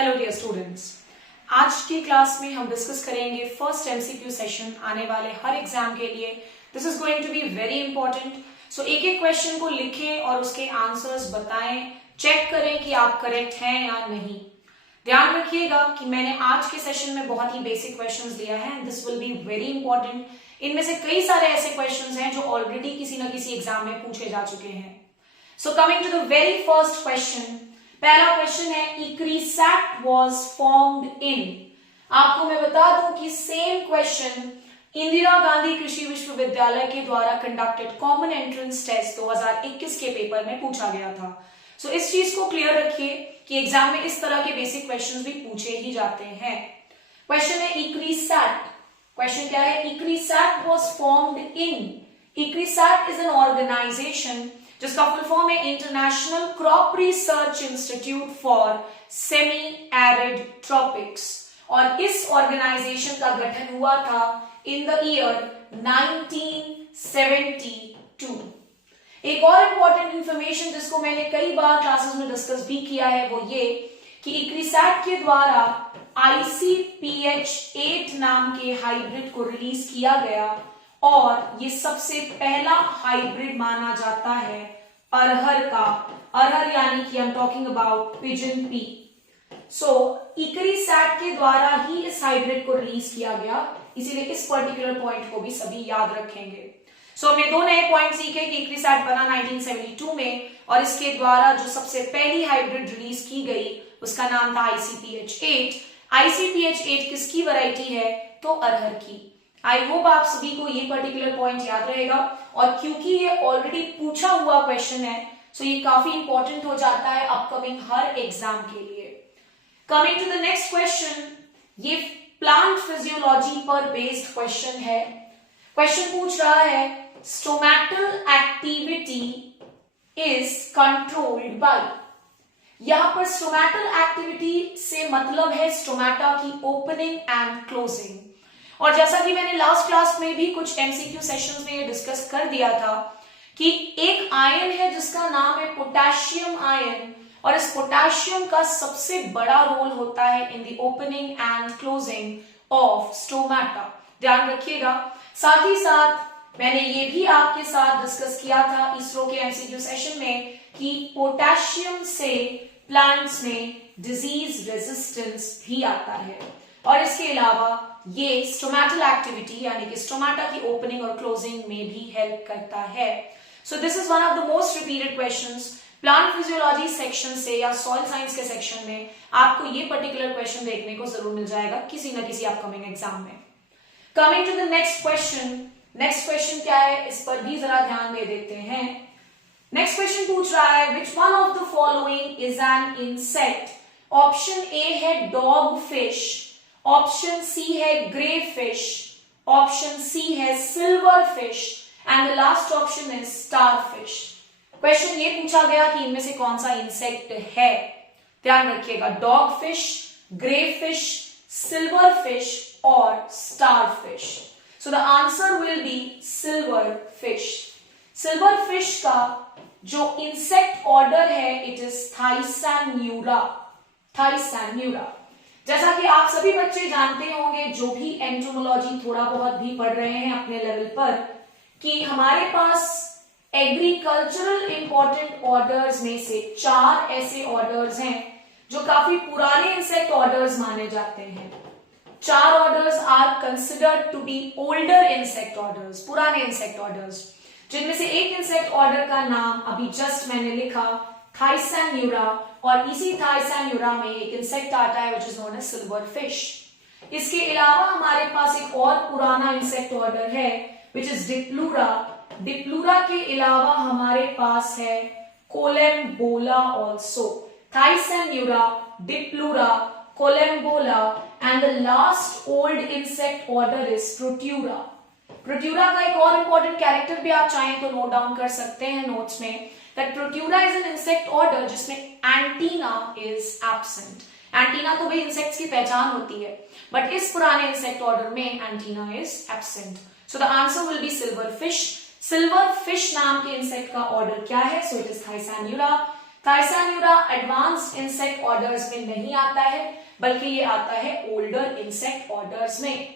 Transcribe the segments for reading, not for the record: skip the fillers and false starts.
Hello dear students, आज की class में हम डिस्कस करेंगे फर्स्ट एमसीक्यू सेशन आने वाले हर एग्जाम के लिए। This is going to be very important. So एक एक क्वेश्चन को लिखें और उसके आंसर्स बताएं, चेक करें कि आप करेक्ट हैं या नहीं। ध्यान रखिएगा कि मैंने आज के सेशन में बहुत ही बेसिक क्वेश्चंस दिया है। This will be very important. इनमें से कई सारे ऐसे क्वेश्चंस हैं जो ऑलरेडी किसी ना किसी एग्जाम में पूछे जा चुके हैं। So coming to the very first question, पहला क्वेश्चन है इक्रीसैट वाज फॉर्म्ड इन। आपको मैं बता दूं कि सेम क्वेश्चन इंदिरा गांधी कृषि विश्वविद्यालय के द्वारा कंडक्टेड कॉमन एंट्रेंस टेस्ट 2021 के पेपर में पूछा गया था। सो इस चीज को क्लियर रखिए कि एग्जाम में इस तरह के बेसिक क्वेश्चंस भी पूछे ही जाते हैं। क्वेश्चन है इक्रीसैट। क्वेश्चन क्या है? ICRISAT was formed in. ICRISAT is an organisation जिसका फुल फॉर्म है international crop research institute for semi arid tropics, और इस ऑर्गेनाइजेशन का गठन हुआ था इन द ईयर 1972। एक और इंपॉर्टेंट इंफॉर्मेशन जिसको मैंने कई बार क्लासेस में डिस्कस भी किया है वो ये कि इक्रीसैट के द्वारा ICPH8 नाम के हाइब्रिड को रिलीज किया गया और ये सबसे पहला हाइब्रिड माना जाता है अरहर का। अरहर यानी कि I am talking about pigeon pea. So ICRISAT के द्वारा ही इस हाइब्रिड को रिलीज किया गया, इसीलिए इस पर्टिकुलर पॉइंट को भी सभी याद रखेंगे। सो हमने दो नए पॉइंट सीखे कि इक्रीसैट बना 1972 में और इसके द्वारा जो सबसे पहली हाइब्रिड रिलीज की गई उसका नाम था ICPH8। ICPH8 किसकी वैरायटी है? तो अरहर की। आई होप आप सभी को ये पर्टिकुलर पॉइंट याद रहेगा, और क्योंकि ये ऑलरेडी पूछा हुआ क्वेश्चन है सो ये काफी इंपॉर्टेंट हो जाता है अपकमिंग हर एग्जाम के लिए। Coming to the next question, ये प्लांट फिजियोलॉजी पर बेस्ड क्वेश्चन है। क्वेश्चन पूछ रहा है stomatal activity is controlled by. यहां पर स्टोमेटल एक्टिविटी से मतलब है स्टोमेटा की ओपनिंग एंड क्लोजिंग। और जैसा कि मैंने लास्ट क्लास में भी कुछ एमसीक्यू सेशंस में डिस्कस कर दिया था कि एक आयन है जिसका नाम है पोटेशियम आयन, और इस पोटेशियम का सबसे बड़ा रोल होता है in the opening and closing of stomata. ध्यान रखिएगा। साथ ही साथ मैंने ये भी आपके साथ डिस्कस किया था इसरो के एमसीक्यू सेशन में कि पोटेशियम से प्लांट्स में डिजीज रेजिस्टेंस भी आता है, और इसके अलावा ये स्टोमेटल एक्टिविटी यानी कि स्टोमेटा की ओपनिंग और क्लोजिंग में भी हेल्प करता है। So this is one of the most repeated questions plant physiology section से या सॉइल साइंस के सेक्शन में। आपको ये पर्टिकुलर क्वेश्चन देखने को जरूर मिल जाएगा किसी न किसी अपकमिंग एग्जाम में। Coming to the next question, next question क्या है इस पर भी जरा ध्यान दे देते हैं। नेक्स्ट क्वेश्चन पूछ रहा है which one of the following is an insect. Option A है डॉग फिश, ऑप्शन सी है ग्रे फिश, ऑप्शन सी है silver fish and the last option is star fish. Question ये पूछा गया कि इनमें से कौन सा इंसेक्ट है। ध्यान रखिएगा, dog fish, grey fish, silver fish और star fish. So the answer will be silver fish. Silver fish का जो इंसेक्ट ऑर्डर है इट इज थाइसैन्यूरा। थाइसैन्यूरा। जैसा कि आप सभी बच्चे जानते होंगे जो भी एंटोमोलॉजी थोड़ा बहुत भी पढ़ रहे हैं अपने लेवल पर, कि हमारे पास एग्रीकल्चरल इंपॉर्टेंट ऑर्डर्स में से 4 ऐसे ऑर्डर्स हैं जो काफी पुराने इंसेक्ट ऑर्डर्स माने जाते हैं। 4 orders are considered to be older insect orders, पुराने इंसेक्ट ऑर्डर्स, जिनमें से एक इंसेक्ट ऑर्डर का नाम अभी जस्ट मैंने लिखा थाइसैन्यूरा, और इसी थाइसैन्यूरा में एक इंसेक्ट आता है which is known as silverfish. इसके अलावा हमारे पास एक और पुराना इंसेक्ट ऑर्डर है विच इज डिप्लूरा। डिप्लूरा के अलावा हमारे पास है Collembola also. Thysanura, Diplura, Collembola and the last old insect order is Protura. Protura का एक और इंपॉर्टेंट कैरेक्टर भी आप चाहें तो नोट डाउन कर सकते हैं नोट्स में, that Protura is an insect order जिसमें एंटीना is absent। एंटीना तो भाई इंसेक्ट्स की पहचान होती है, बट इस पुराने इंसेक्ट ऑर्डर में antenna is absent। So the answer will be silver fish। Silver fish नाम के इंसेक्ट का ऑर्डर क्या है? So it is Thysanura। Thysanura advanced insect orders में नहीं आता है, बल्कि ये आता है ओल्डर इंसेक्ट ऑर्डर्स में।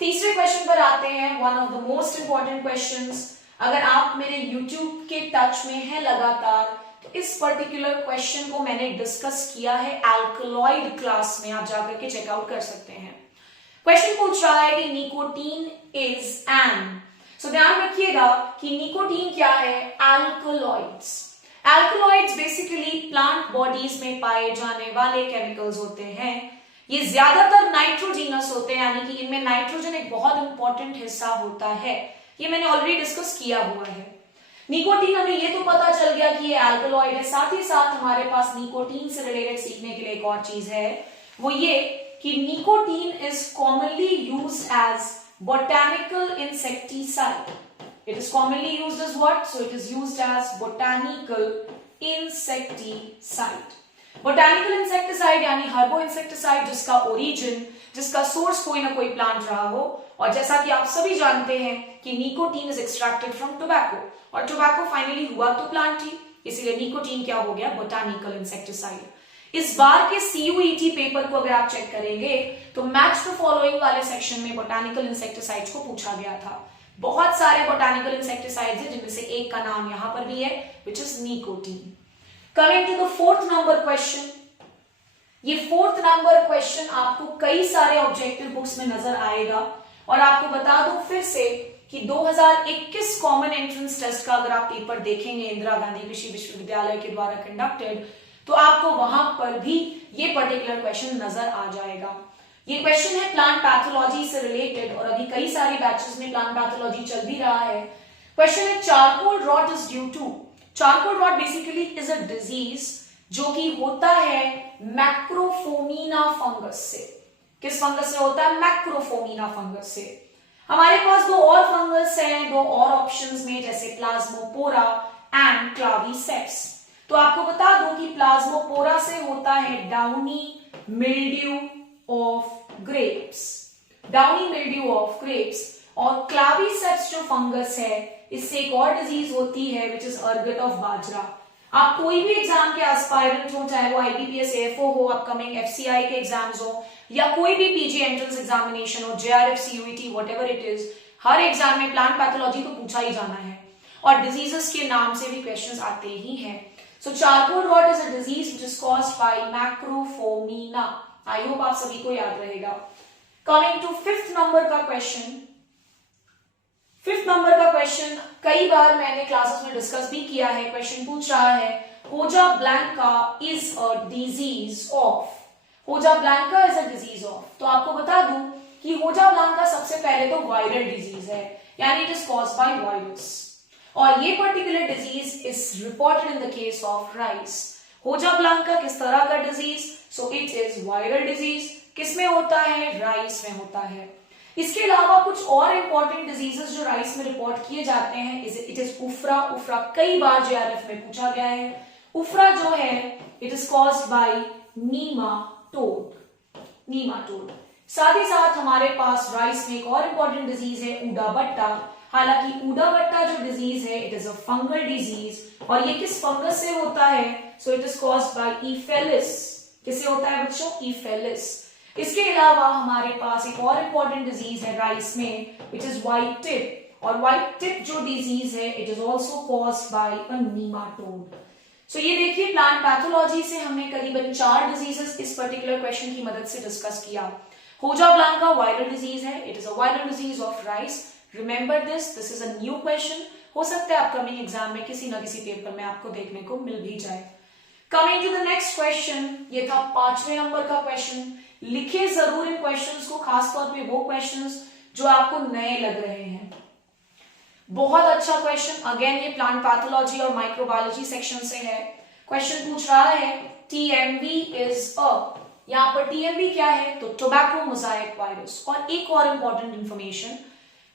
तीसरे क्वेश्चन पर आते हैं, one of the most important questions. अगर आप मेरे YouTube के टच में हैं लगातार, तो इस पर्टिकुलर क्वेश्चन को मैंने डिस्कस किया है एल्कलॉइड क्लास में, आप जाकर के चेकआउट कर सकते हैं। क्वेश्चन पूछ रहा है कि निकोटीन इज एन, सो ध्यान रखिएगा कि निकोटीन क्या है, alkaloids. Alkaloids basically plant bodies में पाए जाने वाले केमिकल्स होते हैं। ये ज्यादातर नाइट्रोजीनस होते हैं, यानी कि इनमें नाइट्रोजन एक बहुत इंपॉर्टेंट हिस्सा होता है। ये मैंने ऑलरेडी डिस्कस किया हुआ है। निकोटीन, हमें ये तो पता चल गया कि ये एल्कलॉइड है, साथ ही साथ हमारे पास निकोटीन से रिलेटेड सीखने के लिए एक और चीज है, वो ये कि nicotine is commonly used as botanical insecticide. It is commonly used as what? So it is used as botanical insecticide. Botanical insecticide यानी हर्बो इंसेक्टिसाइड, जिसका ओरिजिन, जिसका सोर्स कोई ना कोई प्लांट रहा हो। और जैसा कि आप सभी जानते हैं कि nicotine is extracted from tobacco, और टोबैको फाइनली हुआ तो प्लांट ही, इसीलिए निकोटीन क्या हो गया, बोटानिकल इंसेक्टिसाइड। इस बार के CUET पेपर को अगर आप चेक करेंगे तो मैच द फॉलोइंग वाले सेक्शन में बोटानिकल इंसेक्टिसाइड्स को पूछा गया था। बहुत सारे बोटानिकल इंसेक्टिसाइड्स हैं, जिनमें से एक का नाम यहां पर भी है, which is nicotine. Coming to the fourth number question. ये फोर्थ नंबर क्वेश्चन आपको कई सारे ऑब्जेक्टिव बुक्स में नजर आएगा, और आपको बता दूं फिर से कि 2021 कॉमन एंट्रेंस टेस्ट का अगर आप पेपर देखेंगे इंदिरा गांधी कृषि विश्वविद्यालय के द्वारा कंडक्टेड, तो आपको वहां पर भी ये पर्टिकुलर क्वेश्चन नजर आ जाएगा। ये क्वेश्चन है प्लांट पैथोलॉजी से रिलेटेड, और अभी कई सारे बैचेस में प्लांट पैथोलॉजी चल भी रहा है। क्वेश्चन है, charcoal rot is due to. Charcoal rot basically is a disease जो कि होता है मैक्रोफोमीना फंगस से। किस फंगस से होता है, मैक्रोफोमीना फंगस से। हमारे पास दो और फंगस हैं, दो और ऑप्शंस में, जैसे प्लाज्मोपोरा एंड क्लावीसेप्स। तो आपको बता दूं कि प्लाज्मोपोरा से होता है downy mildew of grapes, downy mildew of grapes. और क्लावीसेप्स जो फंगस है, इससे एक और डिजीज होती है विच इज अर्गट ऑफ बाजरा। आप कोई भी एग्जाम के एस्पायरेंट हो, चाहे वो IBPS AFO हो, अपकमिंग FCI के एग्जाम्स हो, या कोई भी PG एंट्रेंस एग्जामिनेशन हो, JRF CUET whatever it is, her exam में प्लांट पैथोलॉजी तो पूछा ही जाना है, और डिजीजेस के नाम से भी क्वेश्चंस आते ही हैं। So charcoal rot is a disease which is caused by macrophomina. I hope आप सभी को याद रहेगा। Coming to fifth number का क्वेश्चन। फिफ्थ नंबर का क्वेश्चन कई बार मैंने क्लासेस में डिस्कस भी किया है। क्वेश्चन पूछ रहा है, hoja blanca is a disease of. Hoja blanca is a disease of. तो आपको बता दूं कि होजा ब्लैंका सबसे पहले तो वायरल डिजीज है, यानी it is caused by virus, और ये particular disease is reported in the case of rice. होजा ब्लैंका किस तरह का disease, so it is viral disease. किसमें होता है, राइस में होता है। इसके अलावा कुछ और इंपॉर्टेंट डिजीजेस जो राइस में रिपोर्ट किए जाते हैं, इट इज उफ्रा। उफ्रा कई बार JRF में पूछा गया है। उफ्रा जो है it is caused bye nematode, nematode. साथ ही साथ हमारे पास राइस में एक और इंपॉर्टेंट डिजीज है, ऊडा बट्टा। हालांकि ऊडा बट्टा जो डिजीज है it is a fungal disease, और ये किस फंगस से होता है, so it is caused by Ephelis. किससे होता है बच्चों, इफेलिस। इसके अलावा हमारे पास एक और इंपॉर्टेंट डिजीज है राइस में, विच इज व्हाइट टिप, और व्हाइट टिप जो डिजीज है it is also caused by a nematode. So ये देखिए, प्लांट पैथोलॉजी से हमने करीबन 4 डिजीजेस इस पर्टिकुलर क्वेश्चन की मदद से डिस्कस किया। होजा ब्लैंका वायरल डिजीज है, it is a viral disease of rice. Remember this is a new question. हो सकता है अपकमिंग एग्जाम में किसी ना किसी पेपर में आपको देखने को मिल भी जाए। Coming to the next question, ये था 5वें नंबर का क्वेश्चन। लिखे जरूर इन क्वेश्चंस को, खासतौर पे वो क्वेश्चंस जो आपको नए लग रहे हैं। बहुत अच्छा क्वेश्चन, अगेन ये प्लांट पैथोलॉजी और माइक्रोबायोलॉजी सेक्शन से है। क्वेश्चन पूछ रहा है, TMV इज अ, यहाँ पर TMV क्या है, तो टोबैको मोजाइक वायरस। और एक और important information,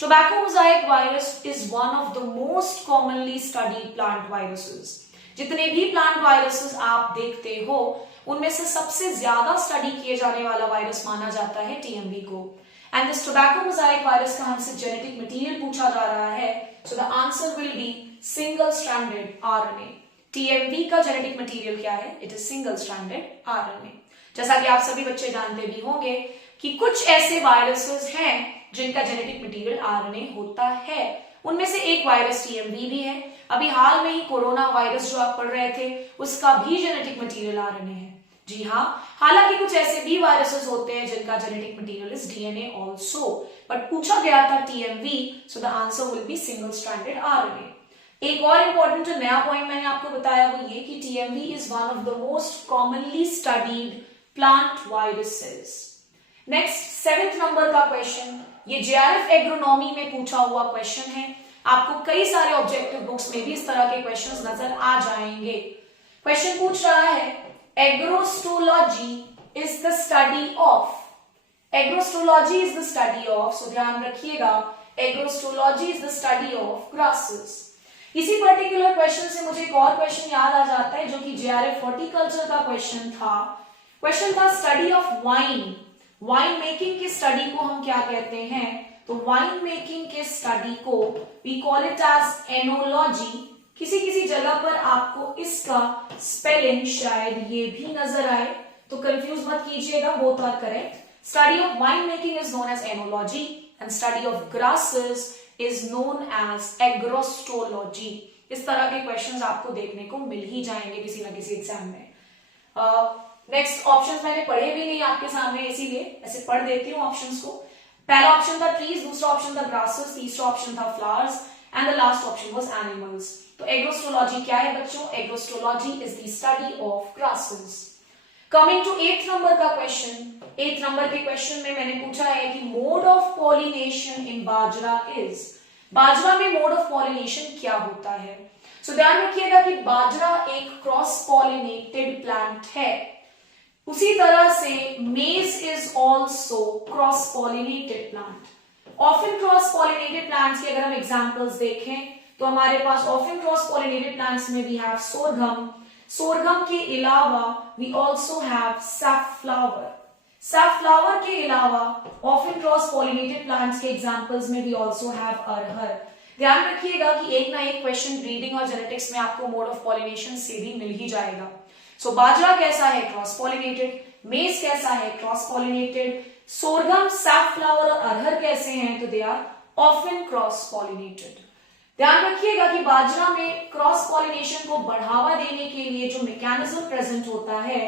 tobacco Mosaic virus is one of the most commonly studied plant viruses. जितने भी प्लांट वायरसेस आप देखते हो, उनमें से सबसे ज्यादा स्टडी किए जाने वाला वायरस माना जाता है TMV को। And this tobacco Mosaic virus का हमसे जेनेटिक मटेरियल पूछा जा रहा है, सो the answer will B single stranded RNA। TMV का जेनेटिक मटेरियल क्या है? It is single stranded RNA. जैसा कि आप सभी बच्चे जानते भी होंगे कि कुछ ऐसे वायरसेस हैं जिनका जेनेटिक मटेरियल आरएनए होता है। उनमें से एक वायरस टीएमवी भी है। अभी हाल में ही कोरोना वायरस जो आप पढ़ रहे थे उसका भी जेनेटिक मटेरियल आरएनए है। जी हाँ, हालांकि कुछ ऐसे भी वायरसेस होते हैं जिनका genetic material is DNA also, but पूछा गया था TMV, so the answer will B single stranded RNA. एक और इंपॉर्टेंट जो नया पॉइंट मैंने आपको बताया वो ये कि TMV is one of the most commonly studied plant viruses. Next 7th number का क्वेश्चन, ये जेआरएफ एग्रोनॉमी में पूछा हुआ क्वेश्चन है। आपको कई सारे ऑब्जेक्टिव बुक्स में भी इस तरह के क्वेश्चंस नजर आ जाएंगे। क्वेश्चन पूछ रहा है agrostology is the study of, agrostology is the study of, so ध्यान रखिएगा agrostology is the study of grasses. इसी पर्टिकुलर क्वेश्चन से मुझे एक और क्वेश्चन याद आ जाता है जो कि जेआरएफ हॉर्टिकल्चर का क्वेश्चन था। क्वेश्चन था study of wine, wine making की स्टडी को हम क्या कहते हैं? तो वाइन मेकिंग के स्टडी को we call it as oenology. किसी किसी जगह पर आपको इसका स्पेलिंग शायद ये भी नजर आए, तो कंफ्यूज मत कीजिएगा, both are correct. Study of wine making is known as oenology and study of grasses is known as agrostology. इस तरह के क्वेश्चंस आपको देखने को मिल ही जाएंगे किसी ना किसी एग्जाम में। नेक्स्ट ऑप्शंस मैंने पढ़े भी नहीं आपके सामने, इसीलिए ऐसे पढ़ देती हूँ ऑप्शंस को। पहला ऑप्शन था ट्रीज, दूसरा ऑप्शन था ग्रासेस, तीसरा ऑप्शन था flowers and the last option was animals. तो एग्रोस्टोलॉजी क्या है बच्चों? Agrostology is the study of grasses. Coming to 8th number का क्वेश्चन, 8th नंबर के क्वेश्चन में मैंने पूछा है कि mode of pollination in bajra is, बाजरा में मोड ऑफ पॉलिनेशन क्या होता है? सो ध्यान रखिएगा कि बाजरा एक क्रॉस पॉलिनेटेड प्लांट है। उसी तरह से मेज is also cross pollinated plant. Often cross pollinated plants की अगर हम एग्जांपल्स देखें तो हमारे पास ऑफन क्रॉस पॉलिनेटेड प्लांट्स में वी हैव सोरघम, सोरघम के अलावा वी ऑल्सो हैव सैफफ्लावर, सैफफ्लावर के अलावा ऑफन क्रॉस पॉलिनेटेड प्लांट्स के एग्जांपल्स में वी ऑल्सो हैव अरहर। ध्यान रखिएगा कि एक ना एक क्वेश्चन रीडिंग और जेनेटिक्स में आपको मोड ऑफ पॉलिनेशन से भी मिल ही जाएगा। सो बाजरा कैसा है? Cross pollinated. मेज कैसा है? Cross pollinated. सोरघम, सैफफ्लावर और अरहर कैसे हैं? तो they are often cross pollinated. ध्यान रखिएगा कि बाजरा में क्रॉस पॉलिनेशन को बढ़ावा देने के लिए जो मैकेनिज्म प्रेजेंट होता है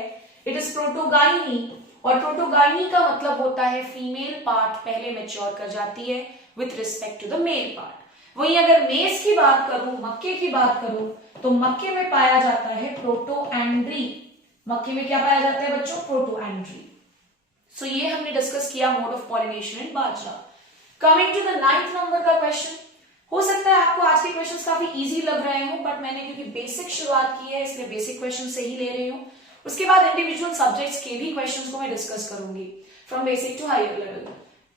इट इज प्रोटोगाइनी, और प्रोटोगाइनी का मतलब होता है फीमेल पार्ट पहले मैच्योर कर जाती है with respect to the male part. वहीं अगर मेज की बात करूं, मक्के की बात करूं, तो मक्के में पाया जाता है प्रोटोएंड्री। मक्के में क्या पाया जाता है बच्चों? प्रोटोएंड्री। सो ये हमने डिस्कस किया मोड ऑफ पॉलिनेशन इन बाजरा। Coming to the 9th number का क्वेश्चन, हो सकता है आपको आज के क्वेश्चंस काफी इजी लग रहे हो, बट मैंने क्योंकि बेसिक शुरुआत की है इसलिए बेसिक क्वेश्चन से ही ले रही हूँ। उसके बाद इंडिविजुअल सब्जेक्ट्स के भी क्वेश्चंस को मैं डिस्कस करूंगी from basic to higher level.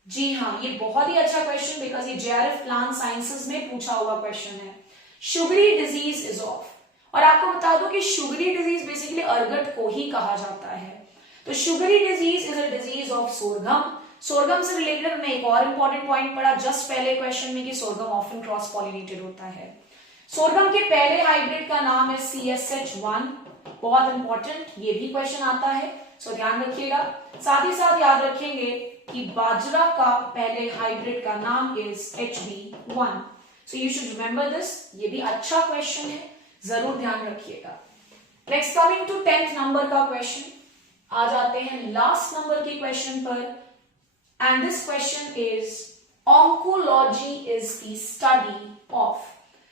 जी हाँ, ये बहुत ही अच्छा क्वेश्चन बिकॉज ये जेआरएफ प्लांट साइंसेस में पूछा हुआ क्वेश्चन है। शुगरी डिजीज इज ऑफ, और आपको बता दो कि शुगरी डिजीज बेसिकली अर्गट को ही कहा जाता है। तो sugary disease is a disease of सोरघम। सोरघम से रिलेटेड हमने एक और इंपॉर्टेंट पॉइंट पढ़ा जस्ट पहले क्वेश्चन में कि सोरघम ऑफन क्रॉस पॉलिनेटेड होता है। सोरघम के पहले हाइब्रिड का नाम है CSH1, बहुत इंपॉर्टेंट, ये भी क्वेश्चन आता है, सो ध्यान रखिएगा। साथ ही साथ याद रखेंगे कि बाजरा का पहले हाइब्रिड का नाम is HB1, so you should remember this. ये भी अच्छा क्वेश्चन है, जरूर ध्यान रखिएगा। Next coming to 10th number का क्वेश्चन, आ जाते हैं लास्ट नंबर के क्वेश्चन पर, and this question is oncology is the study of.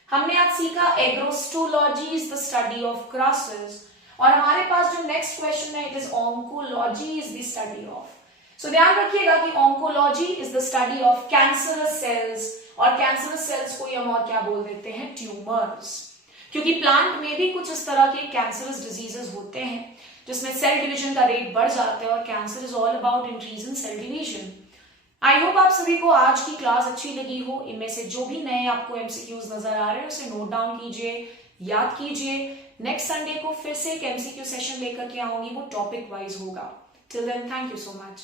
हमने आज सीखा agrostology is the study of grasses, और हमारे पास जो नेक्स्ट क्वेश्चन है it is oncology is the study of. So ध्यान रखिएगा कि oncology is the study of cancerous cells, और कैंसरस सेल्स को हम और क्या बोल देते हैं? ट्यूमर्स, क्योंकि प्लांट में भी कुछ इस तरह के कैंसरस डिजीजेस होते हैं जिसमें सेल डिवीजन का रेट बढ़ जाता है, और cancer is all about increase in cell division. I hope आप सभी को आज की क्लास अच्छी लगी हो। इनमें से जो भी नए आपको एमसीक्यूज नजर आ रहे हैं उसे नोट डाउन कीजिए, याद कीजिए। नेक्स्ट संडे को फिर से एक एमसीक्यू सेशन लेकर के आऊंगी, वो टॉपिक वाइज होगा। Till then thank you so much.